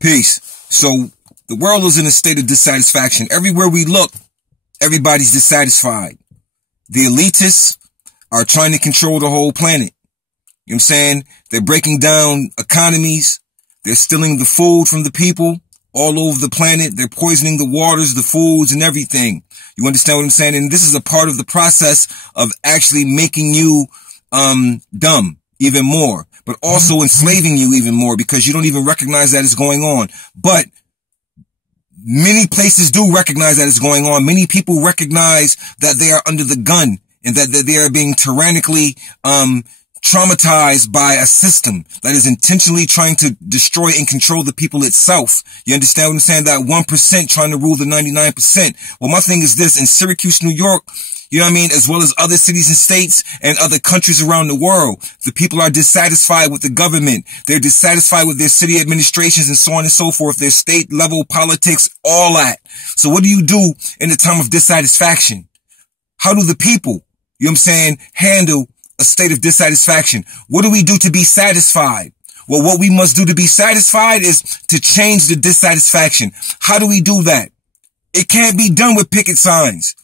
Peace. So the world is in a state of dissatisfaction. Everywhere we look, everybody's dissatisfied. The elitists are trying to control the whole planet. You know what I'm saying? They're breaking down economies. They're stealing the food from the people all over the planet. They're poisoning the waters, the foods, and everything. You understand what I'm saying? And this is a part of the process of actually making you dumb even more, but also enslaving you even more because you don't even recognize that it's going on. But many places do recognize that it's going on. Many people recognize that they are under the gun and that they are being tyrannically traumatized by a system that is intentionally trying to destroy and control the people itself. You understand what I'm saying? That 1% trying to rule the 99%. Well, my thing is this: in Syracuse, New York, you know what I mean, as well as other cities and states and other countries around the world, the people are dissatisfied with the government. They're dissatisfied with their city administrations and so on and so forth, their state level politics, all that. So what do you do in the time of dissatisfaction? How do the people, you know what I'm saying, handle a state of dissatisfaction? What do we do to be satisfied? Well, what we must do to be satisfied is to change the dissatisfaction. How do we do that? It can't be done with picket signs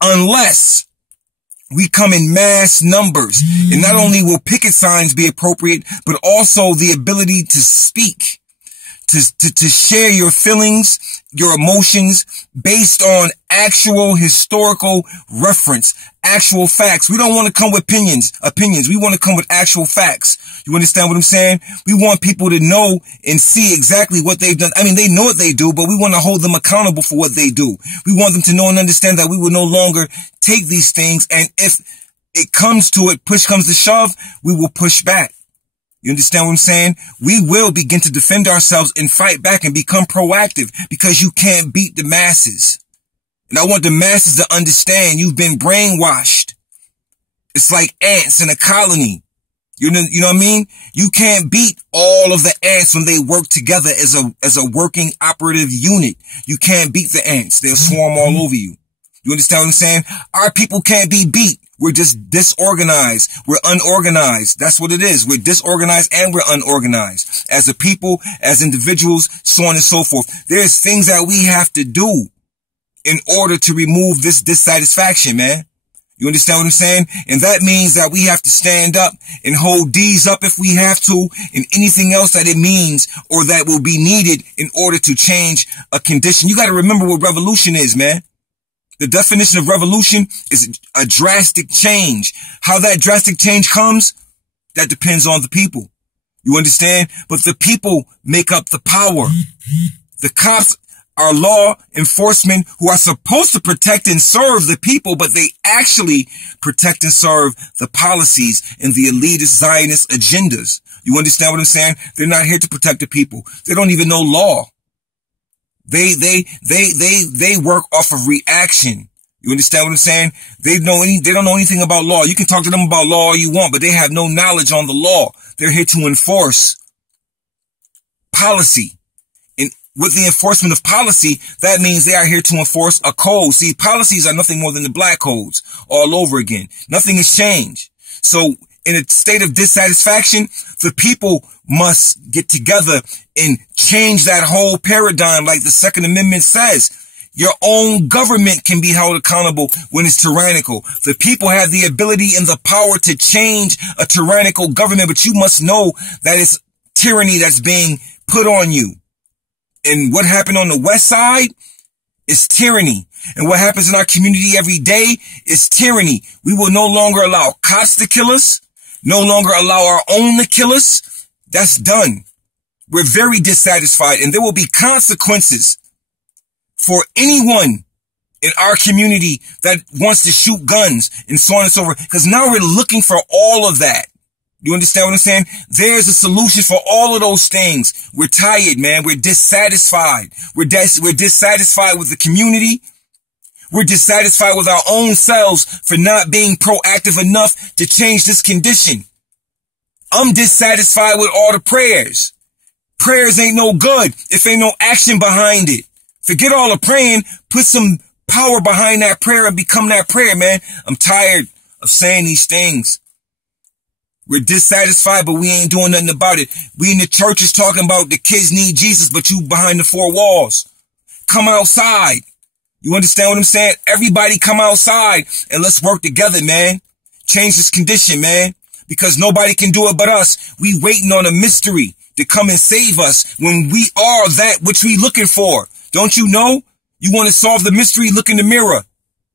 unless we come in mass numbers. And not only will picket signs be appropriate, but also the ability to speak, to share your feelings, your emotions based on actual historical reference, actual facts. We don't want to come with opinions. We want to come with actual facts. You understand what I'm saying? We want people to know and see exactly what they've done. I mean, they know what they do, but we want to hold them accountable for what they do. We want them to know and understand that we will no longer take these things. And if it comes to it, push comes to shove, we will push back. You understand what I'm saying? We will begin to defend ourselves and fight back and become proactive because you can't beat the masses. And I want the masses to understand you've been brainwashed. It's like ants in a colony. You know what I mean? You can't beat all of the ants when they work together as a working operative unit. You can't beat the ants. They'll swarm all over you. You understand what I'm saying? Our people can't be beat. We're just disorganized. We're unorganized. That's what it is. We're disorganized and we're unorganized. As a people, as individuals, so on and so forth. There's things that we have to do in order to remove this dissatisfaction, man. You understand what I'm saying? And that means that we have to stand up and hold these up if we have to, and anything else that it means or that will be needed in order to change a condition. You got to remember what revolution is, man. The definition of revolution is a drastic change. How that drastic change comes, that depends on the people. You understand? But the people make up the power. The cops are law enforcement who are supposed to protect and serve the people, but they actually protect and serve the policies and the elitist Zionist agendas. You understand what I'm saying? They're not here to protect the people. They don't even know law. They work off of reaction. You understand what I'm saying? They don't know anything about law. You can talk to them about law all you want, but they have no knowledge on the law. They're here to enforce policy. And with the enforcement of policy, that means they are here to enforce a code. See, policies are nothing more than the black codes all over again. Nothing has changed. So in a state of dissatisfaction, the people must get together and change that whole paradigm like the Second Amendment says. Your own government can be held accountable when it's tyrannical. The people have the ability and the power to change a tyrannical government, but you must know that it's tyranny that's being put on you. And what happened on the West Side is tyranny. And what happens in our community every day is tyranny. We will no longer allow cops to kill us, no longer allow our own to kill us. That's done. We're very dissatisfied, and there will be consequences for anyone in our community that wants to shoot guns and so on and so forth. Because now we're looking for all of that. You understand what I'm saying? There's a solution for all of those things. We're tired, man. We're dissatisfied. We're dissatisfied with the community. We're dissatisfied with our own selves for not being proactive enough to change this condition. I'm dissatisfied with all the prayers. Prayers ain't no good if ain't no action behind it. Forget all the praying. Put some power behind that prayer and become that prayer, man. I'm tired of saying these things. We're dissatisfied, but we ain't doing nothing about it. We in the churches talking about the kids need Jesus, but you behind the four walls. Come outside. You understand what I'm saying? Everybody come outside and let's work together, man. Change this condition, man. Because nobody can do it but us. We waiting on a mystery to come and save us when we are that which we looking for. Don't you know? You want to solve the mystery? Look in the mirror.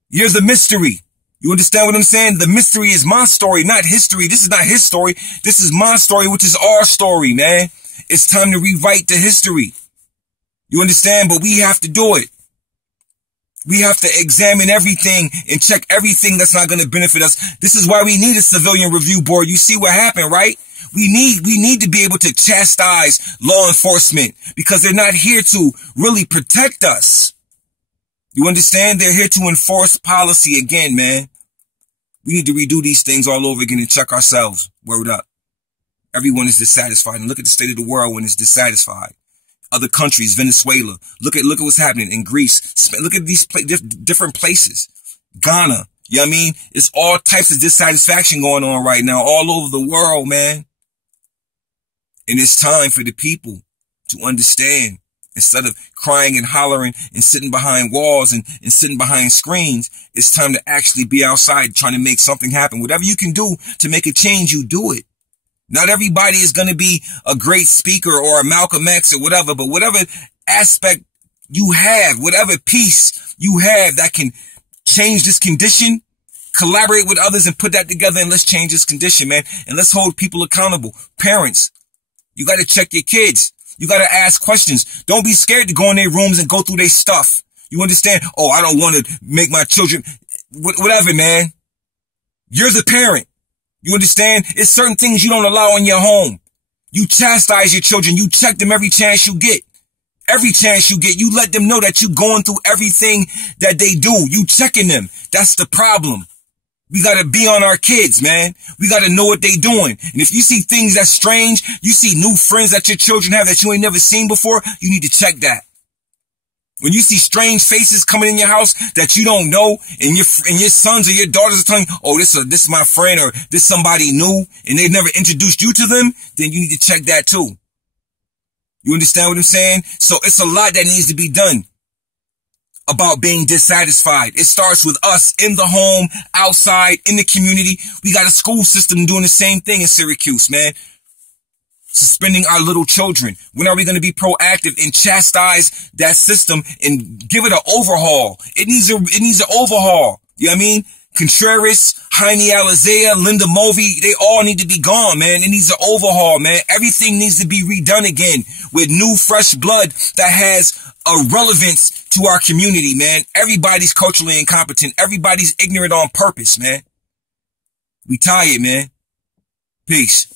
You're the mystery. You understand what I'm saying? The mystery is my story, not history. This is not his story. This is my story, which is our story, man. It's time to rewrite the history. You understand? But we have to do it. We have to examine everything and check everything that's not going to benefit us. This is why we need a civilian review board. You see what happened, right? We need to be able to chastise law enforcement because they're not here to really protect us. You understand? They're here to enforce policy again, man. We need to redo these things all over again and check ourselves. Word up. Everyone is dissatisfied. And look at the state of the world when it's dissatisfied. Other countries, Venezuela. Look at what's happening in Greece. Look at these different places. Ghana. You know what I mean? It's all types of dissatisfaction going on right now all over the world, man. And it's time for the people to understand. Instead of crying and hollering and sitting behind walls and sitting behind screens, it's time to actually be outside trying to make something happen. Whatever you can do to make a change, you do it. Not everybody is going to be a great speaker or a Malcolm X or whatever, but whatever aspect you have, whatever piece you have that can change this condition, collaborate with others and put that together and let's change this condition, man. And let's hold people accountable. Parents, you got to check your kids. You got to ask questions. Don't be scared to go in their rooms and go through their stuff. You understand? Oh, I don't want to make my children, whatever, man. You're the parent. You understand? It's certain things you don't allow in your home. You chastise your children. You check them every chance you get. Every chance you get, you let them know that you're going through everything that they do. You checking them. That's the problem. We got to be on our kids, man. We got to know what they doing. And if you see things that's strange, you see new friends that your children have that you ain't never seen before, you need to check that. When you see strange faces coming in your house that you don't know and your sons or your daughters are telling you, oh, this is my friend or this somebody new and they've never introduced you to them, then you need to check that too. You understand what I'm saying? So it's a lot that needs to be done about being dissatisfied. It starts with us in the home, outside, in the community. We got a school system doing the same thing in Syracuse, man. Suspending our little children. When are we going to be proactive and chastise that system and give it an overhaul? It needs an overhaul. You know what I mean? Contreras, Jaime Alizea, Linda Mulvey, they all need to be gone, man. It needs an overhaul, man. Everything needs to be redone again with new, fresh blood that has a relevance to our community, man. Everybody's culturally incompetent. Everybody's ignorant on purpose, man. We tired, man. Peace.